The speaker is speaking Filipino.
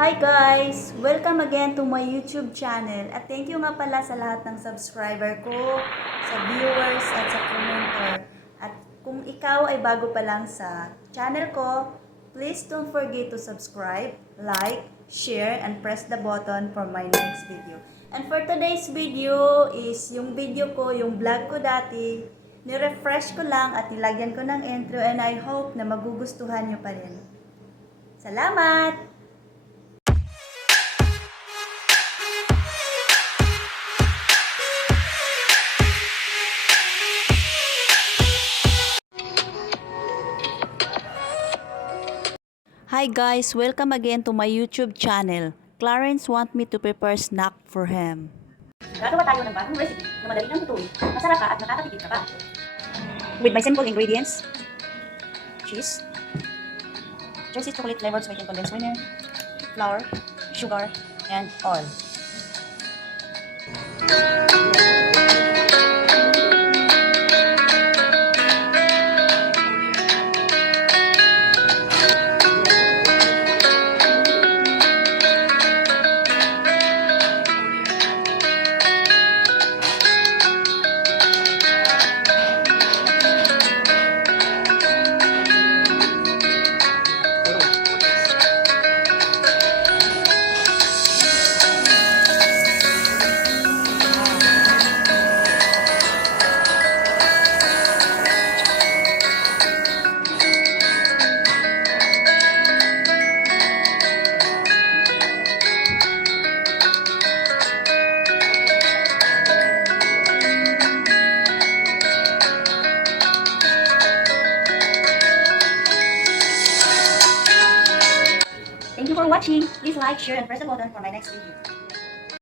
Hi guys! Welcome again to my YouTube channel at thank you nga pala sa lahat ng subscriber ko, sa viewers at sa commenter. At kung ikaw ay bago pa lang sa channel ko, please don't forget to subscribe, like, share, and press the button for my next video. And for today's video is yung video ko, yung vlog ko dati, nirefresh ko lang at nilagyan ko ng intro and I hope na magugustuhan nyo pa rin. Salamat! Hi guys! Welcome again to my YouTube channel. Clarence want me to prepare snack for him. Gagawa tayo ng bagong recipe na madali nang lutuin, masarap ka at nakakatipid ka pa. With my simple ingredients, cheese, Jersey chocolate flavored sweetened condensed milk, flour, sugar, and oil. Thank you for watching. Please like, share, and press the button for my next video.